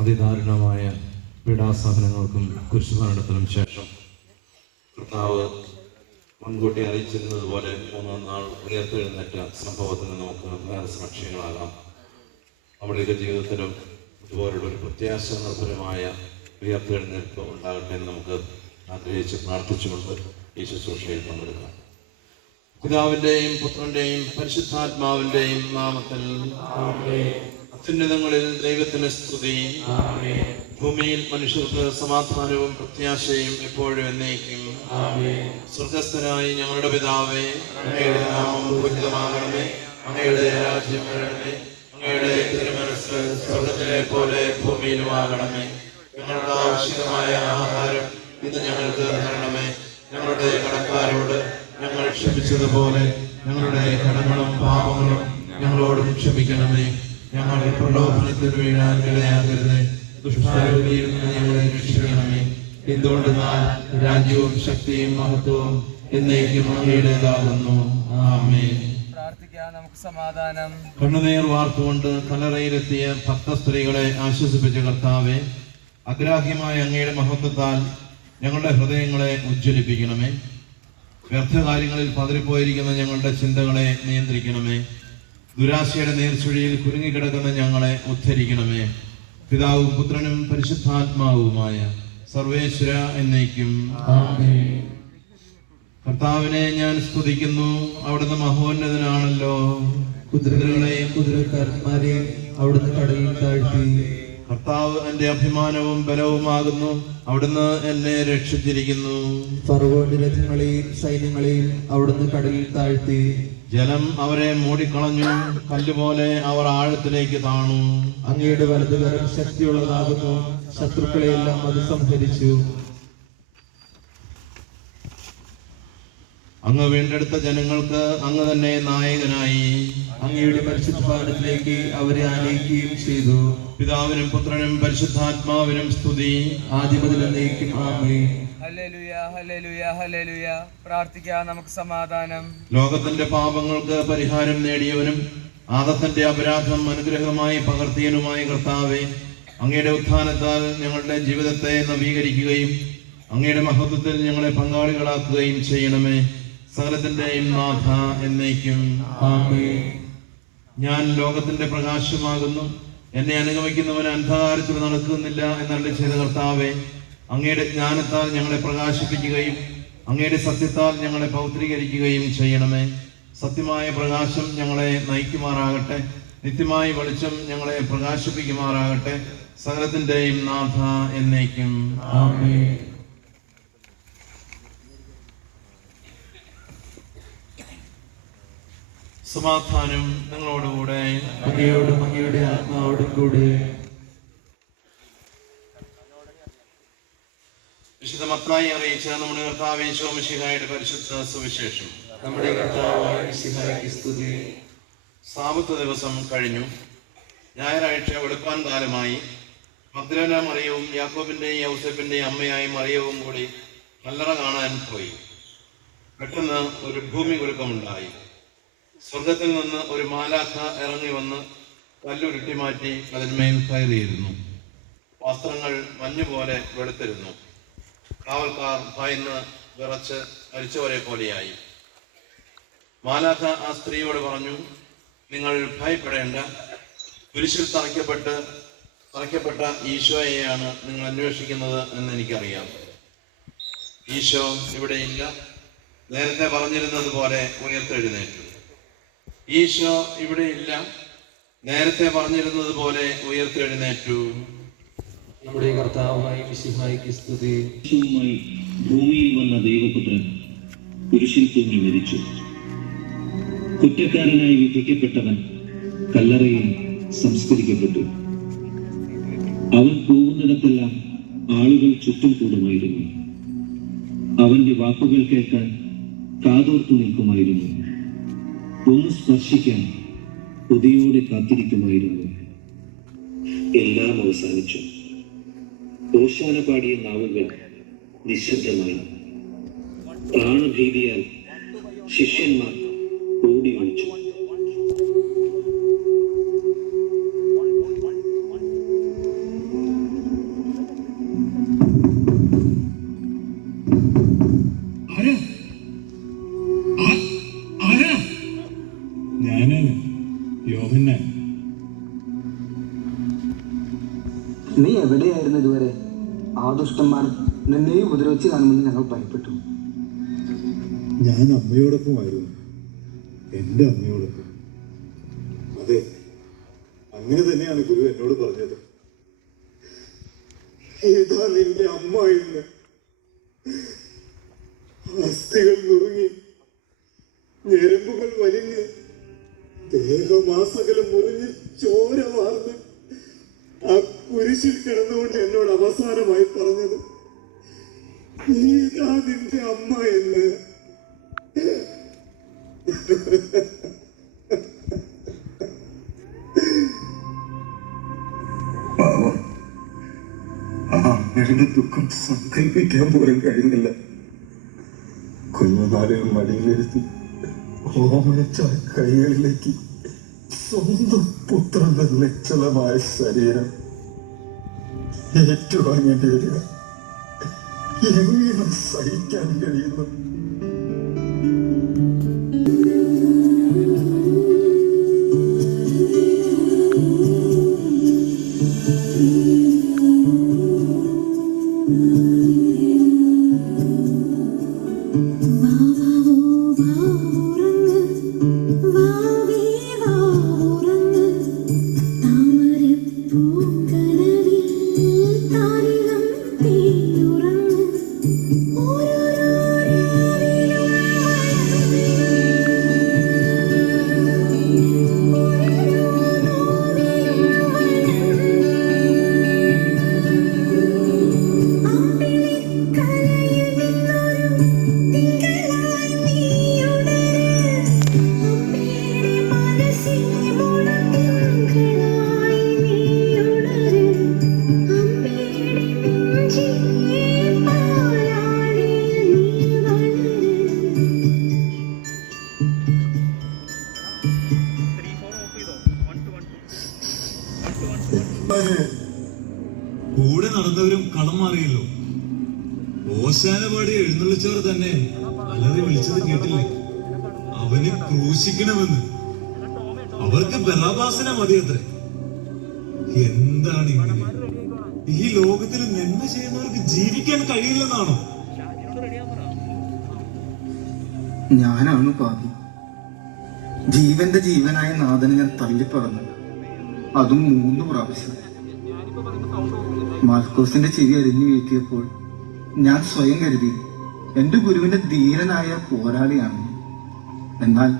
അതിദാരുണമായ പീഡാസഹനങ്ങൾക്കും കുരിശുമരണത്തിനും ശേഷം കർത്താവ് മുൻകൂട്ടി അറിയിച്ചിരുന്നത് പോലെ 3 നാൾ ഉയർത്തെഴുന്നേറ്റ സംഭവത്തിന് നമുക്ക് വേറെ സാക്ഷികളാകാം. നമ്മുടെയൊക്കെ ജീവിതത്തിലും ഇതുപോലുള്ളൊരു പ്രത്യാശ നിർഭരമായ ഉയർത്തെഴുന്നേൽപ്പ് ഉണ്ടാകട്ടെ എന്ന് നമുക്ക് ആഗ്രഹിച്ച് പ്രാർത്ഥിച്ചുകൊണ്ട് ഈ ശുശ്രൂഷയിൽ പങ്കെടുക്കാം. പിതാവിൻ്റെയും പുത്രൻ്റെയും പരിശുദ്ധാത്മാവിൻ്റെയും നാമത്തിൽ അത്യുന്നതങ്ങളിൽ ദൈവത്തിന് സ്തുതി. ഭൂമിയിൽ മനുഷ്യർക്ക് സമാധാനവും പ്രത്യാശയും എപ്പോഴും എന്നേക്കും. സ്വർഗസ്ഥനായി ഞങ്ങളുടെ പിതാവേ, അങ്ങയുടെ നാമം പൂജിതമാകണമേ, അങ്ങയുടെ രാജ്യം വരണമേ, അങ്ങയുടെ തിരുമനസ്സ് സ്വർഗത്തിലെ പോലെ ഭൂമിയിലുമാകണമേ. ഞങ്ങളുടെ ആവശ്യമായ ആഹാരം ഇത് ഞങ്ങൾക്ക് തരണമേ. ഞങ്ങളുടെ കടക്കാരോട് ഞങ്ങൾ ക്ഷമിച്ചതുപോലെ ഞങ്ങളുടെ കടങ്ങളും പാപങ്ങളും ഞങ്ങളോടും ക്ഷമിക്കണമേ. ഞങ്ങൾ പ്രലോഭനത്തിൽ വീഴാൻ ഇടയാകരുതേ, ദുഷ്ടാരൂപിയിൽ നിന്ന് ഞങ്ങളെ രക്ഷിക്കണമേ. എന്തുകൊണ്ടെന്നാൽ രാജ്യവും ശക്തിയും മഹത്വവും എന്നേക്കും അങ്ങയുടേതാകുന്നു. ആമേൻ. പ്രാർത്ഥിക്കാം, നമുക്ക് സമാധാനം. കണ്ണുനീർ വാർത്തുകൊണ്ട് കല്ലറയിലെത്തിയ ഭക്തസ്ത്രീകളെ ആശ്വസിപ്പിച്ച കർത്താവേ, അഗ്രാഹ്യമായ അങ്ങയുടെ മഹത്വത്താൽ ഞങ്ങളുടെ ഹൃദയങ്ങളെ ഉജ്ജ്വലിപ്പിക്കണമേ. വ്യർത്ഥകാര്യങ്ങളിൽ പതറിപ്പോയിരിക്കുന്ന ഞങ്ങളുടെ ചിന്തകളെ നിയന്ത്രിക്കണമേ. ദുരാശയുടെ നീർച്ചുഴിയിൽ കുരുങ്ങിക്കിടക്കുന്ന ഞങ്ങളെ ഉദ്ധരിക്കണമേ. പിതാവും പുത്രനും പരിശുദ്ധാത്മാവുമായ സർവേശ്വര എന്നേക്കും. കർത്താവിനെ ഞാൻ സ്തുതിക്കുന്നു, അവിടുന്ന് മഹോന്നതനാണല്ലോ. കുതിരകളെയും കുതിരക്കാരന്മാരെയും അവിടുന്ന് കടലിൽ താഴ്ത്തി. കർത്താവ് എന്റെ അഭിമാനവും ബലവുമാകുന്നു, അവിടുന്ന് എന്നെ രക്ഷിച്ചിരിക്കുന്നു. ഫറവോന്റെ രഥങ്ങളെയും സൈന്യങ്ങളെയും അവിടുന്ന് കടലിൽ താഴ്ത്തി. ജലം അവരെ മൂടിക്കളഞ്ഞു, കല്ലുപോലെ അവർ ആഴത്തിലേക്ക് താണു. അങ്ങയുടെ വലതുകരം ശക്തിയുള്ളതാകുന്നു, ശത്രുക്കളെയെല്ലാം അത് സംഹരിച്ചു. അങ്ങ് വീണ്ടെടുത്ത ജനങ്ങൾക്ക് അങ്ങ് തന്നെ നായകനായി. അങ്ങയുടെ പരിശുദ്ധഭവനത്തിലേക്ക് അവരെ ആനയിക്കുകയും ചെയ്തു. പിതാവിനും പുത്രനും പരിശുദ്ധാത്മാവിനും സ്തുതി, ആദ്യം മുതൽ എന്നേക്കും. ആമേൻ. ഹല്ലേലൂയ, ഹല്ലേലൂയ, ഹല്ലേലൂയ. പ്രാർത്ഥിക്കാം, നമുക്ക് സമാധാനം. ലോകത്തിന്റെ പാപങ്ങൾക്ക് പരിഹാരം നേടിയവനും ആദത്തിന്റെ അപരാധം അനുഗ്രഹമായി പകർത്തിയനുമായ കർത്താവെ, അങ്ങയുടെ ഉത്ഥാനത്താൽ ഞങ്ങളുടെ ജീവിതത്തെ നവീകരിക്കുകയും അങ്ങയുടെ മഹത്വത്തിൽ ഞങ്ങളെ പങ്കാളികളാക്കുകയും ചെയ്യണമേ. സകലത്തിന്റെയും നാഥ എന്നേക്കും. ആമേൻ. ഞാൻ ലോകത്തിന്റെ പ്രകാശമാകുന്നു, എന്നെ അനുഗമിക്കുന്നവൻ അന്ധകാരത്തിൽ നടക്കുന്നില്ല എന്നരുളി ചെയ്ത കർത്താവെ, അങ്ങയുടെ ജ്ഞാനത്താൽ ഞങ്ങളെ പ്രകാശിപ്പിക്കുകയും അങ്ങയുടെ സത്യത്താൽ ഞങ്ങളെ പൗത്രീകരിക്കുകയും ചെയ്യണമേ. സത്യമായ പ്രകാശം ഞങ്ങളെ നയിക്കുമാറാകട്ടെ, നിത്യമായ വെളിച്ചം ഞങ്ങളെ പ്രകാശിപ്പിക്കുമാറാകട്ടെ. സകലത്തിന്റെയും നാഥ എന്നേക്കും. ആമേൻ. സമാധാനം നിങ്ങളോടുകൂടെ. അങ്ങയോടും അങ്ങയുടെ ആത്മാവോടും കൂടെ. വിശുദ്ധ മത്തായി അറിയിച്ച നമ്മുടെ കർത്താവ് യേശു മിശിഹായുടെ പരിശുദ്ധ സുവിശേഷം. നമ്മുടെ കർത്താവായ മിശിഹായ്ക്ക് സ്തുതി. സാബത്ത് ദിവസം കഴിഞ്ഞു. ഞായറാഴ്ച വെളുപ്പാൻ കാലമായി മഗ്ദലേന മറിയവും യാക്കോബിന്റെയും യൗസേപ്പിന്റെയും അമ്മയായ മറിയവും കൂടി കല്ലറ കാണാൻ പോയി. പെട്ടെന്ന് ഒരു ഭൂമി കുലുക്കമുണ്ടായി. സ്വർഗത്തിൽ നിന്ന് ഒരു മാലാഖ ഇറങ്ങി വന്ന് കല്ലുരുട്ടി മാറ്റി അതിന്മേൽ കയറിയിരുന്നു. വസ്ത്രങ്ങൾ മഞ്ഞുപോലെ വെളുത്തിരുന്നു. കാവൽക്കാർ ഭയന്ന് വിറച്ച് മരിച്ചവരെ പോലെയായി. മാലാഖ ആ സ്ത്രീയോട് പറഞ്ഞു, നിങ്ങൾ ഭയപ്പെടേണ്ട. കുരിശിൽ തറയ്ക്കപ്പെട്ട ഈശോയെയാണ് നിങ്ങൾ അന്വേഷിക്കുന്നത് എന്ന് എനിക്കറിയാം. ഈശോ ഇവിടെയില്ല, നേരത്തെ പറഞ്ഞിരുന്നത് പോലെ ഉയർത്തെഴുന്നേറ്റു. ഈശോ ഇവിടെയില്ല, നേരത്തെ പറഞ്ഞിരുന്നത് പോലെ ഉയർത്തെഴുന്നേറ്റു. നമ്മുടെ കർത്താവായ മിശിഹായ്ക്ക് സ്തുതി. ുമായി ഭൂമിയിൽ വന്ന ദൈവപുത്രൻ കുരിശിൽ തൂങ്ങി മരിച്ചു. കുറ്റക്കാരനായി വിധിക്കപ്പെട്ടവൻ കല്ലറയിൽ സംസ്കരിക്കപ്പെട്ടു. അവൻ പോകുന്നിടത്തെല്ലാം ആളുകൾ ചുറ്റും കൂടുമായിരുന്നു. അവന്റെ വാക്കുകൾ കേൾക്കാൻ കാതോർത്തു നിൽക്കുമായിരുന്നു. ഒന്ന് സ്പർശിക്കാൻ കൊതിയോടെ കാത്തിരിക്കുമായിരുന്നു. എല്ലാം അവസാനിച്ചു. ഓശാന പാടിയ നാവുകൾ നിശബ്ദമായി. പ്രാണഭീതിയാൽ ശിഷ്യന്മാർ ഓടി ഒളിച്ചു. നീ എവിടെയായിരുന്നു ഇതുവരെ? ആ ദുഷ്ടന്മാർ നിന്നെയും ഉപദ്രവിച്ച് കാണുമെന്ന് ഞങ്ങൾ ഭയപ്പെട്ടു. ഞാൻ അമ്മയോടൊപ്പമായിരുന്നു, എൻ്റെ അമ്മയോടൊപ്പം. അതെ, അങ്ങനെ തന്നെയാണ് ഗുരു എന്നോട് പറഞ്ഞത്. ഇതാ നിന്റെ അമ്മ എന്ന്. അസ്ഥികൾ നുറുങ്ങി, ഞരമ്പുകൾ വലിഞ്ഞ്, ദേഹമാസകലം മുറിഞ്ഞ് ചോര വാർന്ന് ആ കുരിശിൽ കിടന്നുകൊണ്ട് എന്നോട് അവസാനമായി പറഞ്ഞത് ഇതാ നിന്റെ അമ്മ എന്ന്. അമ്മയുടെ ദുഃഖം സങ്കല്പിക്കാൻ പോലും കഴിയുന്നില്ല. കുഞ്ഞുനാളിൽ മടിയിലിരുത്തി ഓമനിച്ച കൈകളിലേക്ക് സ്വന്തം പുത്രന്റെ നിശ്ചലമായ ശരീരം ഏറ്റുവാങ്ങേണ്ടി വരിക എങ്ങനെ സഹിക്കാൻ കഴിയുന്നു? കൂടെ നടന്നവരും കളം മാറിയല്ലോ. ഓശാന പാടി എഴുന്നള്ളിച്ചവർ തന്നെ അലറി വിളിച്ചത് കേട്ടില്ലേ? അവന് ക്രൂശിക്കണമെന്ന്. അവർക്ക് ബറാബാസിനെ മതിയത്രേ. എന്താണ് ഇങ്ങനെ? ഈ ലോകത്തിൽ നന്മ ചെയ്യുന്നവർക്ക് ജീവിക്കാൻ കഴിയില്ലെന്നാണോ? ഞാനാണ് പാപി. ജീവന്റെ ജീവനായ നാഥനെ ഞാൻ തള്ളിപ്പറഞ്ഞു, അതും 3 പ്രാവശ്യം. മാർക്കോസിന്റെ ചെവി അരിഞ്ഞു വീഴ്ത്തിയപ്പോൾ ഞാൻ സ്വയം കരുതി എന്റെ ഗുരുവിന്റെ ധീരനായ പോരാളിയാണ്. എന്നാൽ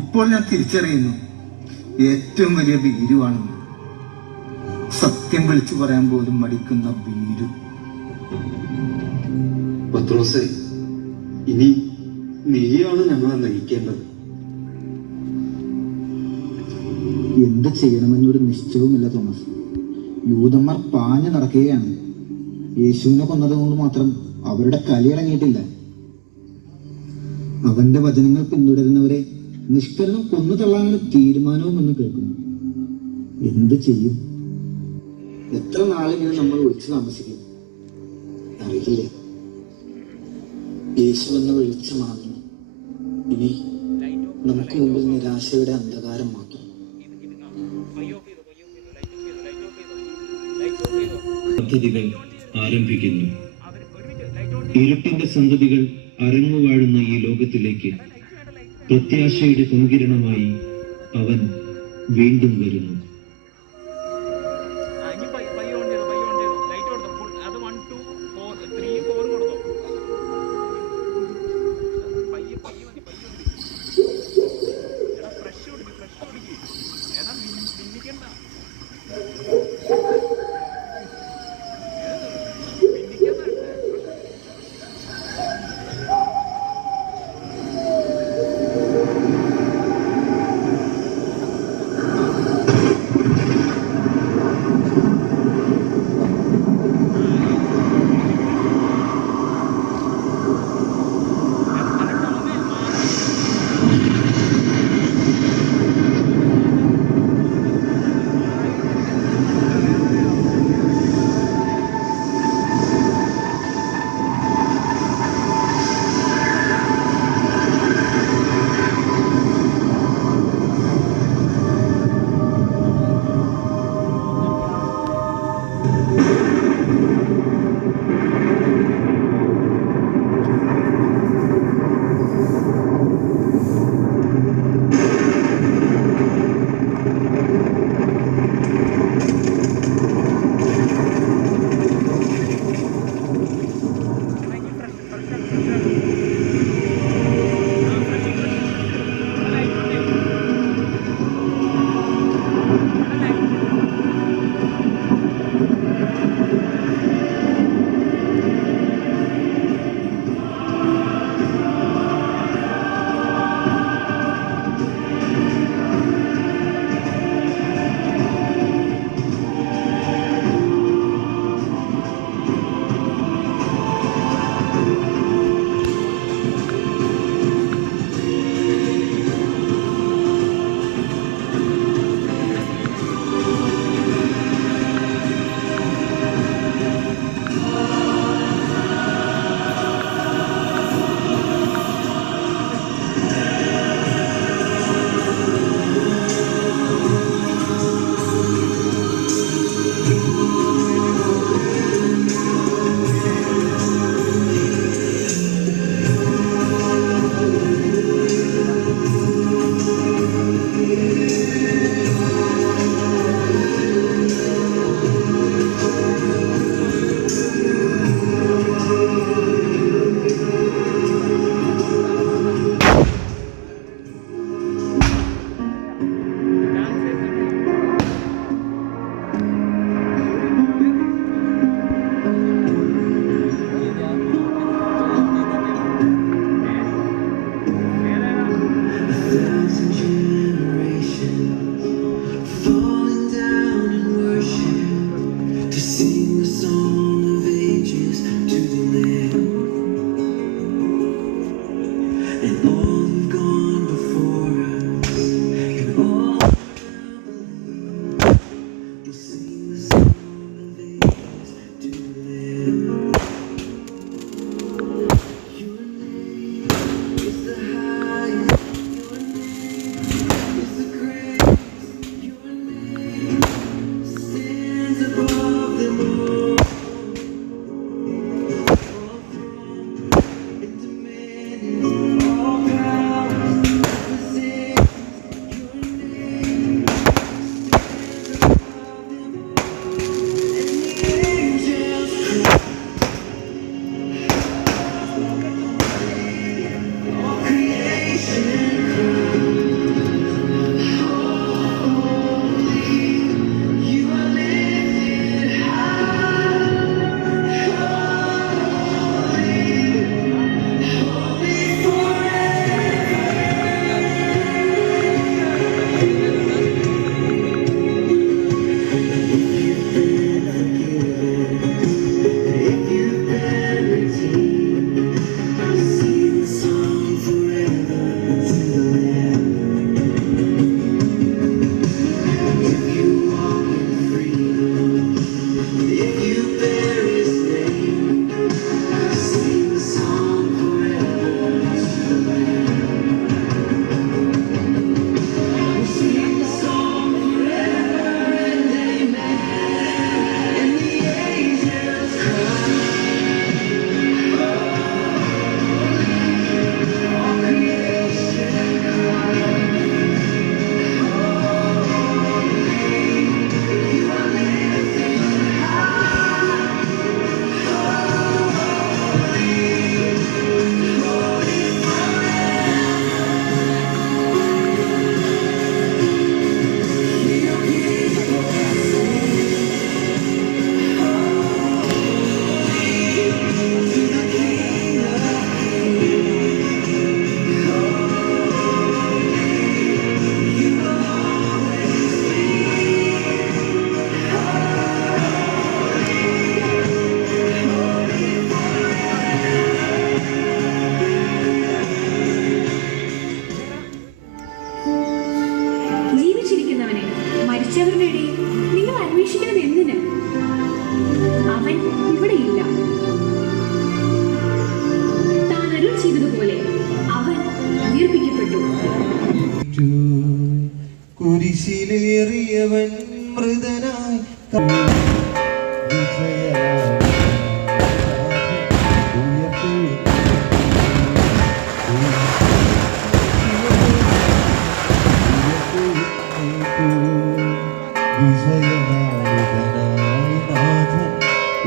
ഇപ്പോൾ ഞാൻ തിരിച്ചറിയുന്നു ഏറ്റവും വലിയ ഭീരുവാണെന്ന്. സത്യം വിളിച്ചു പറയാൻ പോലും മടിക്കുന്ന ഭീരു. പത്രോസേ, ഇനി നീയാണ് ഞങ്ങളെ നയിക്കേണ്ടത്. എന്ത് ചെയ്യണമെന്നൊരു നിശ്ചയവുമില്ല തോമസ്. യൂതന്മാർ പാഞ്ഞു നടക്കുകയാണ്. യേശുവിനെ കൊന്നതുകൊണ്ട് മാത്രം അവരുടെ കലിയടങ്ങിയിട്ടില്ല. അവന്റെ വചനങ്ങൾ പിന്തുടരുന്നവരെ നിഷ്കരണം കൊന്നു തള്ളാനുള്ള തീരുമാനവും എന്ന് കേൾക്കുന്നു. എന്ത് ചെയ്യും? എത്ര നാളിങ്ങനെ നമ്മൾ ഒളിച്ചു താമസിക്കും? അറിയില്ല. യേശു എന്ന വെളിച്ചമാണ്. ഇനി നമുക്ക് മുമ്പിൽ നിരാശയുടെ അന്ധകാരം മാത്രം. പദ്ധതികൾ ആരംഭിക്കുന്നു. ഇരുട്ടിന്റെ സന്തതികൾ അരങ്ങുവാഴുന്ന ഈ ലോകത്തിലേക്ക് പ്രത്യാശയുടെ പൊൻകിരണമായി അവൻ വീണ്ടും വരുന്നു.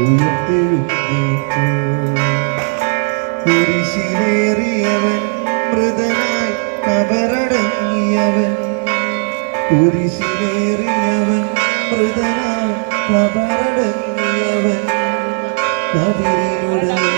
ഉയർത്തെഴുന്നേറ്റു. കുരിശിലേറിയവൻ മൃതനായി കബറടങ്ങിയവൻ, കുരിശിലേറിയവൻ മൃതനായി കബറടങ്ങിയവൻ, കതിരിനുടയ